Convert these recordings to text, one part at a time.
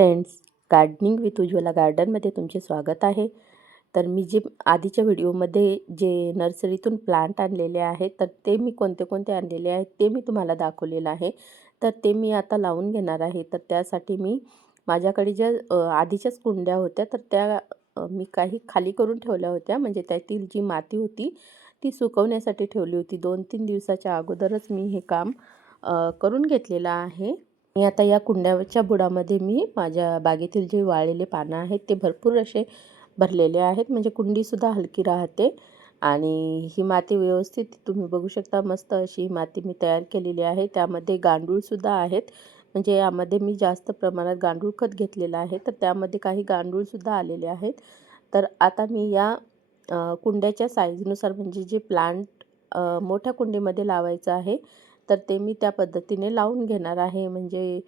Friends, gardening with Ujjwala गार्डनमध्ये तुमचे स्वागत आहे. तर मी जे आधीच्या व्हिडिओमध्ये जे नर्सरीतून प्लांट आणलेले आहेत, तर ते मी कोणते कोणते आणलेले आहेत ते मी तुम्हाला दाखवलेलं आहे. तर ते मी आता लावून घेणार आहे. तर त्यासाठी मी माझ्याकडे ज्या आधीच्याच कुंड्या होत्या, तर त्या मी काही खाली करून ठेवल्या होत्या. म्हणजे त्यातील जी माती होती ती सुकवण्यासाठी ठेवली होती. 2-3 दिवसाच्या अगोदरच मी हे काम करून घेतलेलं आहे. मी आता या कुंड्याच्या बुडामध्ये मी माझ्या बागेतील जे वाळलेले पानं आहेत ते भरपूर असे भरलेले आहेत. म्हणजे कुंडीसुद्धा हलकी राहते आणि ही माती व्यवस्थित तुम्ही बघू शकता, मस्त अशी माती मी तयार केलेली आहे. त्यामध्ये गांडूळसुद्धा आहेत. म्हणजे यामध्ये मी जास्त प्रमाणात गांडूळ खत घेतलेलं आहे, तर त्यामध्ये काही गांडूळसुद्धा आलेले आहेत. तर आता मी या कुंड्याच्या साईजनुसार, म्हणजे जे प्लांट मोठ्या कुंडीमध्ये लावायचं आहे, तर ते मी त्या पद्धतीने लावून घेणार आहे. म्हणजे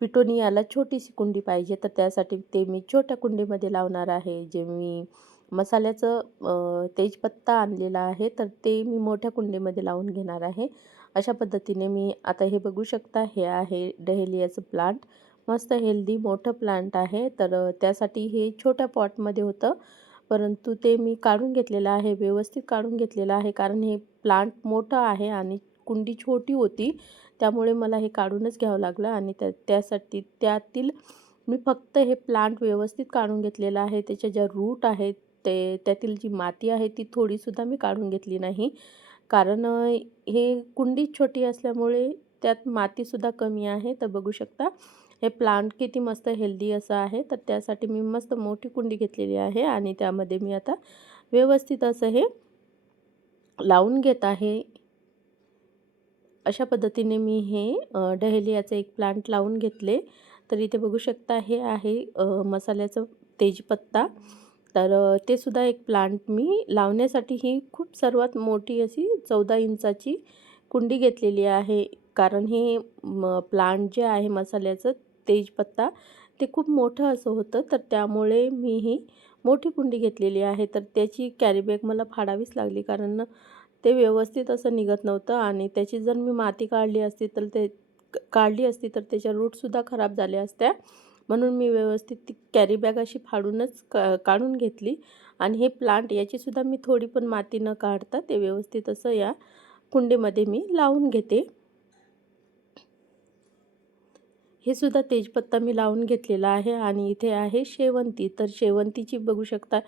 पिटोनियाला छोटीशी कुंडी पाहिजे, तर त्यासाठी ते मी छोट्या कुंडीमध्ये लावणार आहे. जे मी मसाल्याचं तेजपत्ता आणलेला आहे, तर ते मी मोठ्या कुंडीमध्ये लावून घेणार आहे. अशा पद्धतीने मी आता हे बघू शकता, हे आहे डहेलियाचं प्लांट. मस्त हेल्दी मोठं प्लांट आहे. तर त्यासाठी हे छोट्या पॉटमध्ये होतं, परंतु ते मी काढून घेतलेलं आहे, व्यवस्थित काढून घेतलेलं आहे. कारण हे प्लांट मोठं आहे आणि कुंडी छोटी होती, त्यामुळे मला हे काढूनच घ्यावं लागलं. आणि त्यासाठी त्यातील मी फक्त हे प्लांट व्यवस्थित काढून घेतलेलं आहे. त्याच्या ज्या रूट आहेत, त्यातील जी माती आहे ती थोडीसुद्धा मी काढून घेतली नाही. कारण हे कुंडी छोटी असल्यामुळे त्यात मातीसुद्धा कमी आहे. तर बघू शकता हे प्लांट किती मस्त हेल्दी असं आहे. तर त्यासाठी मी मस्त मोठी कुंडी घेतलेली आहे आणि त्यामध्ये मी आता व्यवस्थित असं हे लावून घेत आहे. अशा पद्धतीने मी हे डहेलियाचं एक प्लांट लावून घेतले. तर इथे बघू शकता, हे आहे मसाल्याचं तेजपत्ता. तर ते सुद्धा एक प्लांट मी लावण्यासाठी ही खूप सर्वात मोठी अशी 14 इंचाची कुंडी घेतलेली आहे. कारण हे प्लांट जे आहे मसाल्याचं तेजपत्ता, ते खूप मोठं असं होतं, तर त्यामुळे मी ही मोठी कुंडी घेतलेली आहे. तर त्याची कॅरीबॅग मला फाडावीच लागली, कारण ते व्यवस्थित असं निघत नव्हतं. आणि त्याची जर मी माती काढली असती तर त्याच्या रूटसुद्धा खराब झाल्या असत्या. म्हणून मी व्यवस्थित ती कॅरीबॅग अशी फाडूनच काढून घेतली. आणि हे प्लांट याचीसुद्धा मी थोडी पण माती न काढता ते व्यवस्थित असं या कुंडीमध्ये मी लावून घेते. हे सुद्धा तेजपत्ता मी लावून घेतलेला आहे. आणि इथे आहे शेवंती. तर शेवंतीची बघू शकता,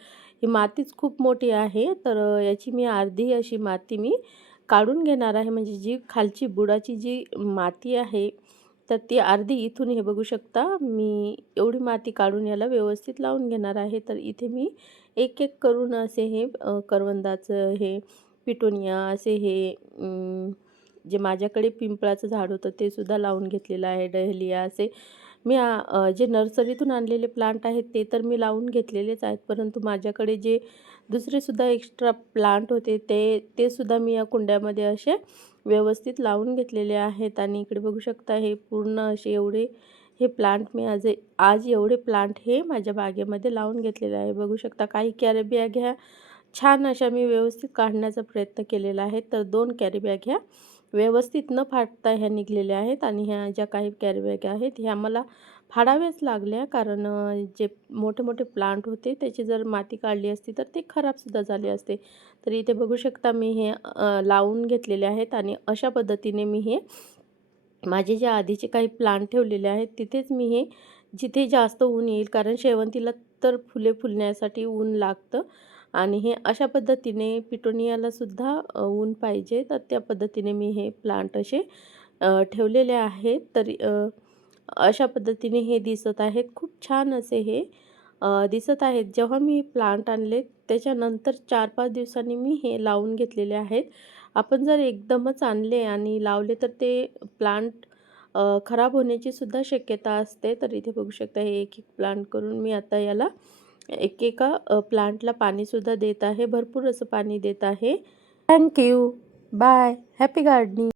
ही मातीच खूप मोठी आहे. तर याची मी अर्धी अशी माती मी काढून घेणार आहे. म्हणजे जी खालची बुडाची जी माती आहे, तर ती अर्धी इथून हे बघू शकता, मी एवढी माती काढून याला व्यवस्थित लावून घेणार आहे. तर इथे मी एक एक करून असे हे करवंदाचं, हे पिटोनिया, असे हे जे माझ्याकडे पिंपळाचं झाड होतं ते सुद्धा लावून घेतलेलं आहे. डहेलिया असे मी जे नर्सरीतून आणलेले प्लांट आहेत ते तर मी लावून घेतलेलेच आहेत. परंतु माझ्याकडे जे दुसरेसुद्धा एक्स्ट्रा प्लांट होते ते सुद्धा मी या कुंड्यामध्ये असे व्यवस्थित लावून घेतलेले आहेत. आणि इकडे बघू शकता, हे पूर्ण असे एवढे हे प्लांट मी आज एवढे प्लांट हे माझ्या बागेमध्ये लावून घेतलेले आहे. बघू शकता, काही कॅरीबॅग ह्या छान अशा मी व्यवस्थित काढण्याचा प्रयत्न केलेला आहे. तर 2 कॅरीबॅग ह्या व्यवस्थित न फाटता ह्या निघलेल्या आहेत. आणि ह्या ज्या काही कॅरीबॅग आहेत ह्या मला फाडाव्याच लागल्या, कारण जे मोठे मोठे प्लांट होते त्याची जर माती काढली असती तर ते खराबसुद्धा झाले असते. तर इथे बघू शकता, मी हे लावून घेतलेले आहेत. आणि अशा पद्धतीने मी हे माझे जे आधीचे काही प्लांट ठेवलेले आहेत तिथेच मी हे, जिथे जास्त ऊन येईल, कारण शेवंतीला तर फुले फुलण्यासाठी ऊन लागतं. आणि हे अशा पद्धतीने पिटोनियाला सुद्धा ऊन पाहिजे. तर त्या पद्धतीने मी हे प्लांट असे ठेवलेले आहेत. तर अशा पद्धतीने हे दिसत आहेत. खूप छान असे हे दिसत आहेत. जेव्हा मी प्लांट आणले त्याच्यानंतर 4-5 दिवसांनी मी हे लावून घेतलेले आहेत. आपण जर एकदमच आणले आणि लावले तर ते प्लांट खराब होण्याची सुद्धा शक्यता असते. तर इथे बघू शकता, हे एक एक प्लांट करून मी आता याला एकेका प्लांटला पाणीसुद्धा देत आहे. भरपूर असं पाणी देत आहे. Thank you. Bye. Happy gardening.